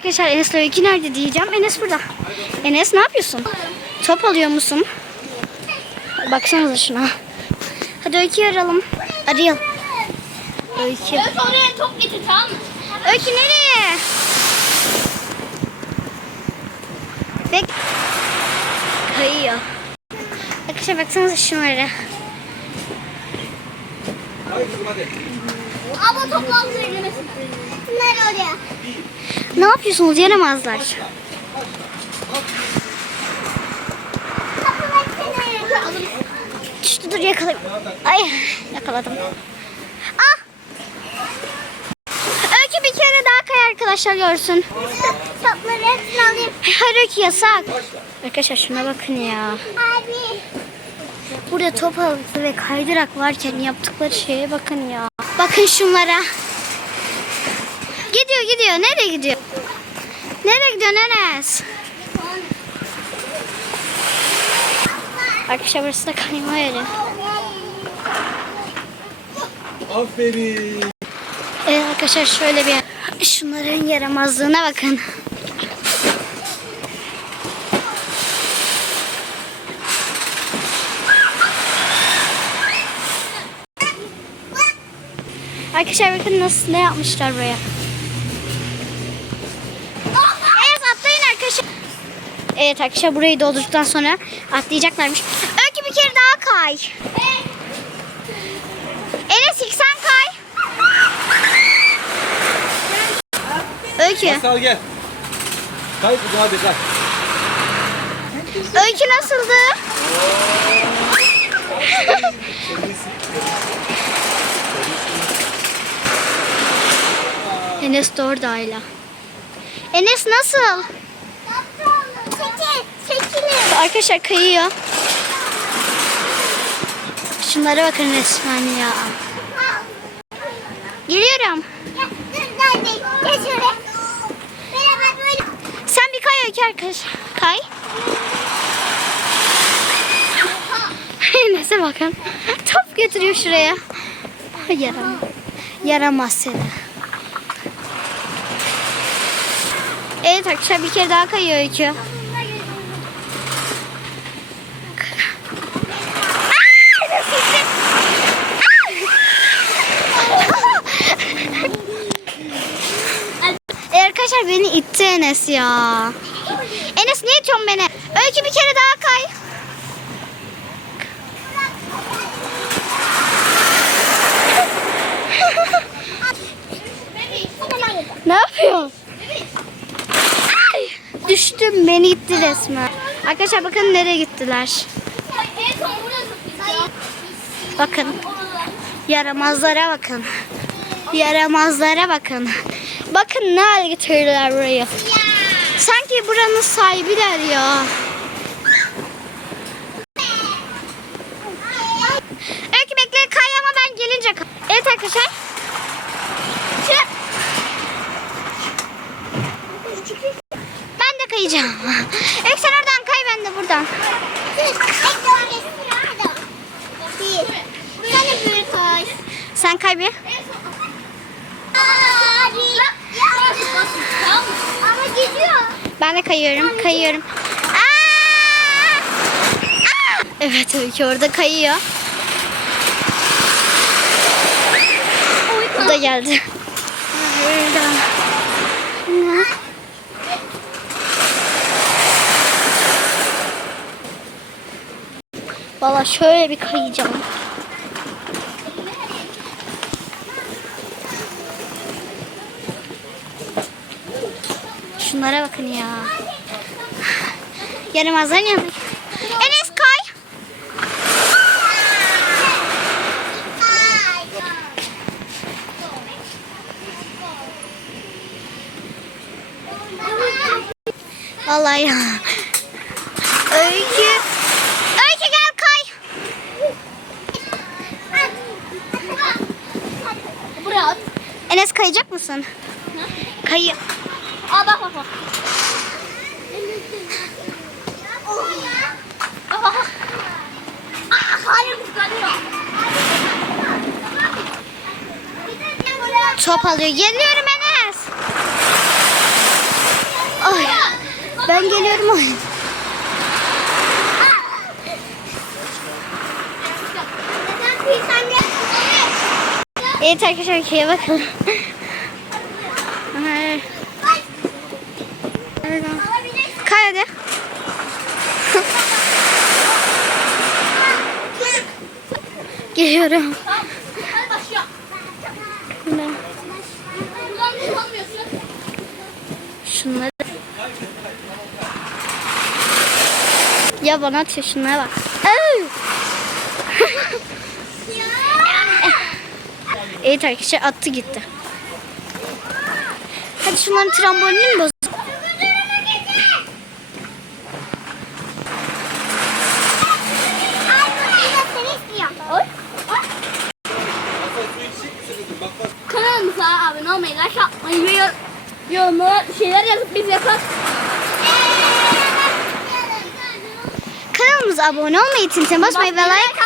arkadaşlar Enes Öykü nerede diyeceğim. Enes burada. Enes ne yapıyorsun? Top alıyor musun? Baksanıza şuna. Hadi Öykü'yü arayalım. Arayalım. Öykü. Evet oraya top getir tamam mı? Öykü nereye? Bek. Kayıyor. Arkadaşlar baksanıza şunlara. Abla topu aldı ellemesin. Bunlar oraya. Ne yapıyorsunuz? Yaramazlar. Düştü dur yakalayayım. Ay yakaladım. Ah! Öykü bir kere daha kay arkadaşlar görsün. Topları hepsini alayım. Hayır Öykü yasak. Arkadaşlar şuna bakın ya. Abi. Burada top halısı ve kaydırak varken yaptıkları şeye bakın ya. Bakın şunlara. Gidiyor gidiyor. Nereye gidiyor? Nereye gidiyor Enes? Arkadaşlar burası da kayma yeri. Aferin. Evet arkadaşlar şöyle bir şunların yaramazlığına bakın. Arkadaşlar bakın nasıl ne yapmışlar buraya. Evet atlayın arkadaşlar. Evet arkadaşlar burayı doldurduktan sonra atlayacaklarmış. Öykü bir kere daha kay. Enes ilk sen kay. Öykü. Masal gel. Kay kızım hadi kay. Öykü nasıldı? Enes de orada hala. Enes nasıl? Çekil. Çekilin. Arkadaşlar kayıyor. Şunlara bakın resmen ya. Geliyorum. Sen bir kay Öykü arkadaş. Kay. Enes'e bakın. Top götürüyor şuraya. Yaramaz. Yaramaz seni. Evet arkadaşlar bir kere daha kayıyor Öykü. Arkadaşlar beni itti Enes ya. Enes niye itiyorsun beni? Öykü bir kere daha kay. Ne yapıyor? Ay! Düştüm beni itti resmen. Arkadaşlar bakın nereye gittiler. Bakın. Yaramazlara bakın. Yaramazlara bakın. Bakın ne hale getirdiler burayı. Sanki buranın sahibiler ya. Öykü bekle kay ama ben gelince kay. Evet arkadaşlar. Şu- Kayacağım. Öykü sen oradan kay ben de buradan. Sen kay bir. Ben de kayıyorum, kayıyorum. Aa! Aa! Evet Öykü orada kayıyor. Bu da geldi. Valla şöyle bir kayacağım. Şunlara bakın ya. Yaramazların yanına. Enes kay. Vallahi ya. Öykü gel kay. Buraya at. Enes kayacak mısın? Kayı. Aa bak bak bak. Top alıyor. Geliyorum Enes. Ben geliyorum oyun. Evet arkadaşlar bakalım. Ay, Kay hadi. Geliyorum. Şunları. Ya bana atıyor şunlara bak. Evet arkadaşlar attı gitti. Hadi şunların trambolini mi boz? Kanalımıza abone olmayı, like atmayı ve yorumlara şeyler yazıp biz yapalım. Kanalımıza abone olmayı, tintine basmayı ve like